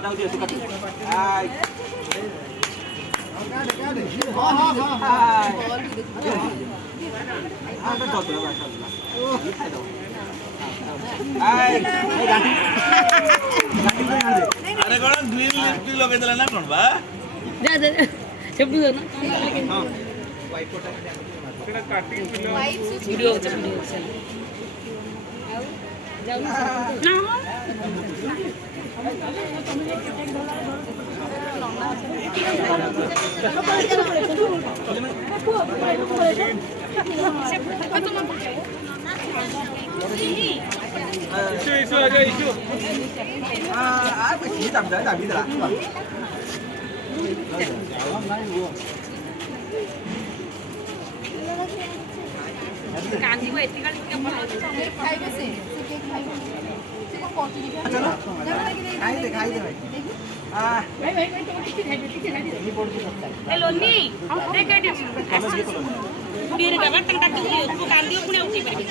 दाऊ दियो सुका आय अरे कोण ग्रीन लिप लगे ना कोण बा చెప్పు video isu aja isu chỉ tầm tới tầm như thế nào କାନ୍ଦିବ ଏତିକି ଖାଇବେ ସେ କେକ୍ ଖାଇବେ ସେ କଣ କରୁଛି ଖାଇଦେ ଖାଇଦେ ଏ ଲୋନି ଦେଖ ଏଠି ପୁଡ଼ିରେ ଦେବା ତାଙ୍କ କାନ୍ଦିବ ପୁଣି ଉଠେଇ ପାରିବି